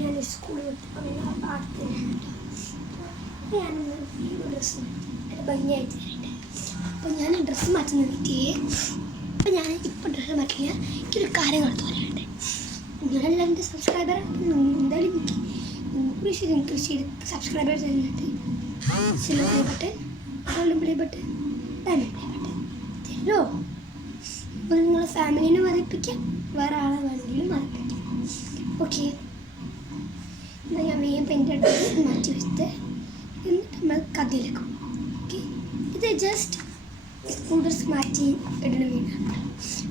ഞാൻ സ്കൂളിൽ വിട്ട് പാടത്തിനാണ് ഞാനൊന്ന് ഈ ഡ്രസ്സ് ഭംഗിയായിട്ട് തരട്ടെ. അപ്പോൾ ഞാൻ ഡ്രസ്സ് മാറ്റുന്ന വ്യക്തിയെ അപ്പോൾ ഞാൻ ഇപ്പോൾ ഡ്രസ്സ് മാറ്റില്ല. എനിക്കൊരു കാര്യം കൊടുത്ത് പറയട്ടെ. ഞാനെല്ലാം എൻ്റെ സബ്സ്ക്രൈബർ എന്തായാലും കൃഷി സബ്സ്ക്രൈബർ ചെയ്യുന്നുണ്ട്. Silver play button, golden play button, diamond play button തരോ. അപ്പോൾ നിങ്ങളെ ഫാമിലിനെ മറിപ്പിക്കാം, വേറെ ആളെ വേണമെങ്കിലും മറിപ്പിക്കാം. ഓക്കെ, എന്നാൽ ഞാൻ വേഗം പെയിൻ്റ് എടുത്ത് മാറ്റി വെച്ചിട്ട് എന്നിട്ട് നമ്മൾ കഥയിലേക്ക് പോകും. ഓക്കെ, ഇത് ജസ്റ്റ് സ്കൂട്ടേഴ്സ് മാറ്റി ഇടുന്ന വീടാണ്,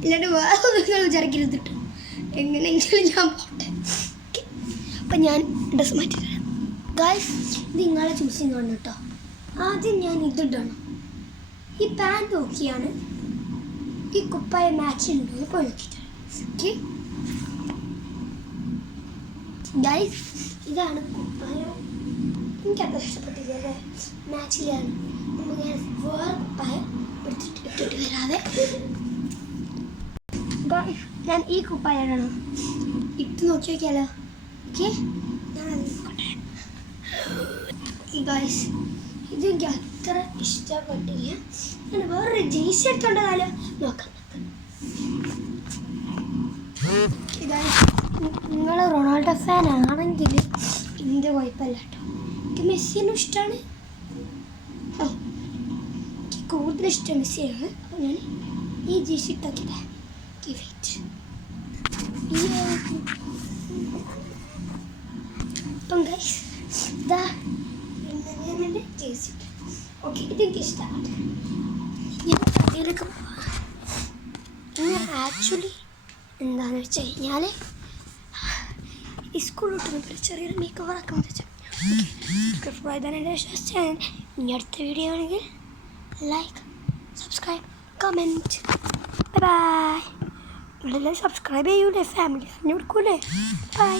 അല്ലാണ്ട് വേറെ നിങ്ങൾ വിചാരിക്കരുത് കേട്ടോ. എങ്ങനെയെങ്കിലും ഞാൻ പോട്ടെ. ഓക്കെ, അപ്പം ഞാൻ ഡ്രസ്സ് മാറ്റി തരാം. ഗായ്സ്, ഇത് നിങ്ങളെ ചൂസിങ് ആണ് കേട്ടോ. ആദ്യം ഞാൻ ഇതിടണം. ഈ പാൻറ് നോക്കിയാണ് ഈ കുപ്പായ മാച്ച് ഉണ്ടോ എന്ന് പോയി നോക്കിയിട്ട്. ഓക്കെ ഗായ്സ്, ഇതാണ് കുപ്പായം. എനിക്കത്ര ഇഷ്ടപ്പെട്ടില്ലേ, മാച്ചിലാണ്. നമ്മൾ ഞാൻ വേറെ കുപ്പായം ഇട്ടിട്ട് വരാതെ ഞാൻ ഈ കുപ്പായം ഇടണം. ഇട്ട് നോക്കി നോക്കിയാലോ. ഓക്കെ, ഞാൻ നോക്കട്ടെ. ഗായ്സ്, ഇത് എനിക്ക് അത്ര ഇഷ്ടപ്പെട്ടില്ല. ഞാൻ വേറൊരു ജീൻസ് എടുത്തോണ്ടതാലോ നോക്കാം. നിങ്ങൾ റൊണാൾഡോ ഫാൻ ആണെങ്കിൽ ഇതിൻ്റെ കുഴപ്പമില്ല കേട്ടോ. എനിക്ക് മെസ്സിനും ഇഷ്ടമാണ്. എനിക്ക് കൂടുതൽ ഇഷ്ടം മെസ്സിയാണ്. അപ്പോൾ ഞാൻ ഈ ജീൻസ് ഇട്ടോക്കില്ലേ. അപ്പം ഗൈസ്, ഇതാ ഞാൻ എൻ്റെ ജീൻസ് ഇട്ടു. ഓക്കെ, ഇതെനിക്ക് ഇഷ്ടമാണ്. ഞാൻ കടയിലേക്ക് ആക്ച്വലി എന്താണെന്ന് വെച്ച് കഴിഞ്ഞാൽ ഈ സ്കൂൾ വിട്ടുന്നപ്പോൾ ചെറിയൊരു മേക്ക് ഓവർ ആക്കാമെന്ന് വെച്ചാൽ ഇതാണ് എൻ്റെ ചാനൽ. ഇനി അടുത്ത വീഡിയോ ആണെങ്കിൽ ലൈക്ക്, സബ്സ്ക്രൈബ്, കമൻറ്റ്. ബൈ. നിങ്ങളെല്ലാം സബ്സ്ക്രൈബ് ചെയ്യൂലേ, ഫാമിലി അറിഞ്ഞു കൊടുക്കൂലേ. ബൈ.